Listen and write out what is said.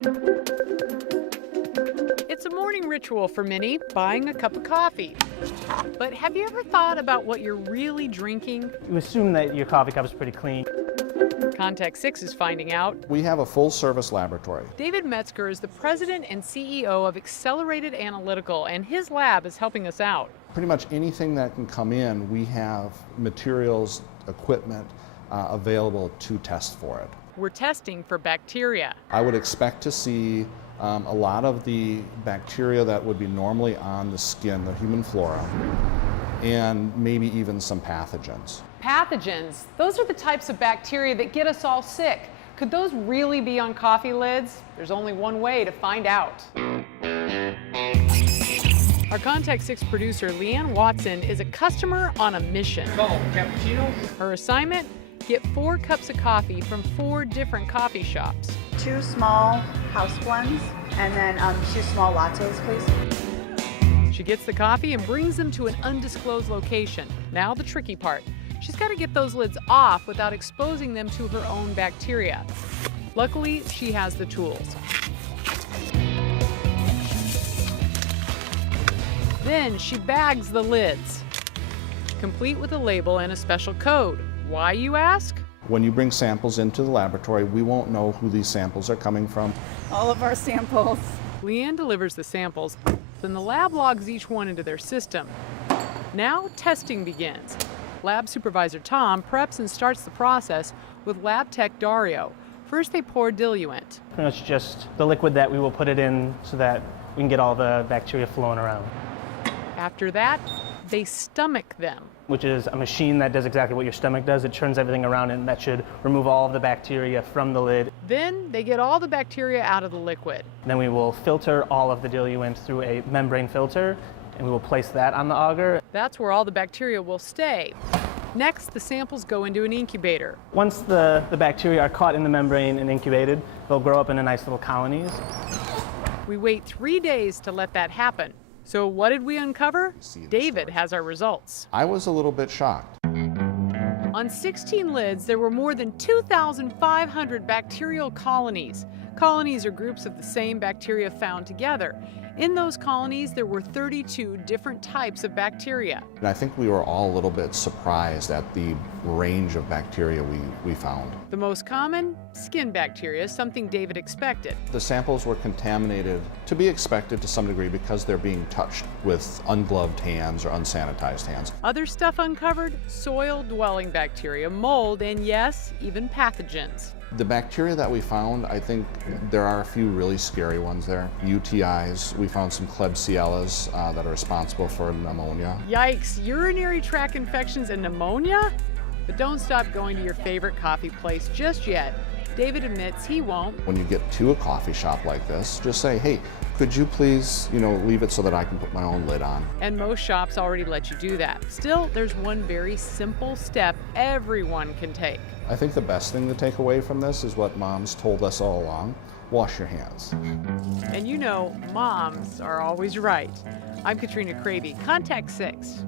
It's a morning ritual for many, buying a cup of coffee. But have you ever thought about what you're really drinking? You assume that your coffee cup is pretty clean. Contact 6 is finding out. We have a full-service laboratory. David Metzger is the president and CEO of Accelerated Analytical, and his lab is helping us out. Pretty much anything that can come in, we have materials, equipment available to test for it. We're testing for bacteria. I would expect to see a lot of the bacteria that would be normally on the skin, the human flora, and maybe even some pathogens. Pathogens, those are the types of bacteria that get us all sick. Could those really be on coffee lids? There's only one way to find out. Our Contact 6 producer, Leanne Watson, is a customer on a mission. Cappuccino? Her assignment? Get 4 cups of coffee from 4 different coffee shops. 2 small house blends, and then 2 small lattes, please. She gets the coffee and brings them to an undisclosed location. Now the tricky part. She's got to get those lids off without exposing them to her own bacteria. Luckily, she has the tools. Then she bags the lids, complete with a label and a special code. Why, you ask? When you bring samples into the laboratory, we won't know who these samples are coming from. All of our samples. Leanne delivers the samples, then the lab logs each one into their system. Now testing begins. Lab supervisor Tom preps and starts the process with lab tech Dario. First they pour diluent. Pretty much just the liquid that we will put it in so that we can get all the bacteria flowing around. After that, they stomach them. Which is a machine that does exactly what your stomach does. It turns everything around, and that should remove all of the bacteria from the lid. Then they get all the bacteria out of the liquid. Then we will filter all of the diluent through a membrane filter, and we will place that on the auger. That's where all the bacteria will stay. Next, the samples go into an incubator. Once the bacteria are caught in the membrane and incubated, they'll grow up into nice little colonies. We wait 3 days to let that happen. So what did we uncover? David has our results. I was a little bit shocked. On 16 lids, there were more than 2,500 bacterial colonies. Colonies are groups of the same bacteria found together. In those colonies, there were 32 different types of bacteria. And I think we were all a little bit surprised at the range of bacteria we found. The most common, skin bacteria, something David expected. The samples were contaminated, to be expected to some degree, because they're being touched with ungloved hands or unsanitized hands. Other stuff uncovered, soil-dwelling bacteria, mold, and yes, even pathogens. The bacteria that we found, I think there are a few really scary ones there. UTIs, we found some Klebsiellas that are responsible for pneumonia. Yikes, urinary tract infections and pneumonia? But don't stop going to your favorite coffee place just yet. David admits he won't. When you get to a coffee shop like this, just say, hey, could you please, leave it so that I can put my own lid on? And most shops already let you do that. Still, there's one very simple step everyone can take. I think the best thing to take away from this is what moms told us all along. Wash your hands. And moms are always right. I'm Katrina Cravy, Contact 6.